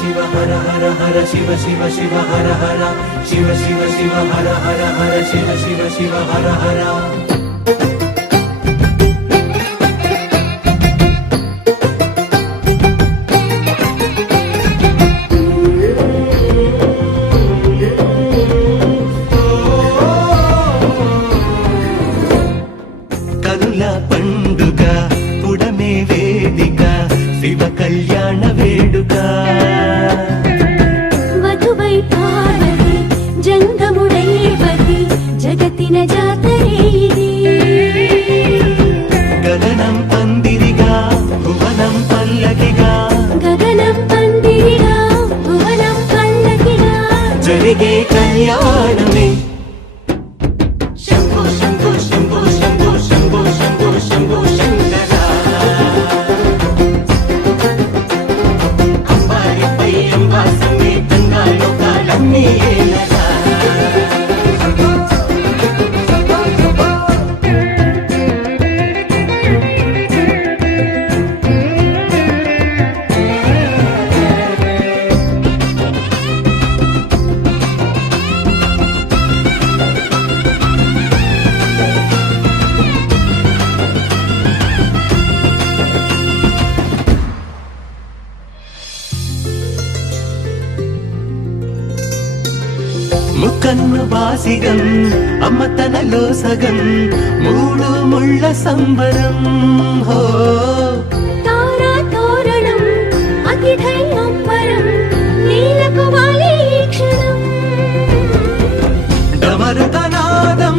शिव हर हर हर शिव शिव शिव हर हर शिव शिव शिव हर हर हर शिव शिव शिव हर हर పండుగ పుడమే వేదిక శివ కళ్యాణ వేడుక వధువై పార్వతి జంగముడైవతి జగతిన జాతరే ఇది గగనం పందిరిగా భువనం పల్లకిగా గగనం పందిరిగా భువనం పల్లకిగా జరిగే కళ్యాణమే శంభో శంభో శంభో శంభో శంభో శంభో శంభో శంకర అంబారిపై అంబా సమేతంగా లోకాలన్నీ ఏలగా ముక్కన్ను బాసిగం అమ్మ తనలో సగం మూడు ముళ్ళ సంబరం హో తారా తోరణం అతిథైవం పరం నీలకు వాలి క్షణం డమరుకనాదం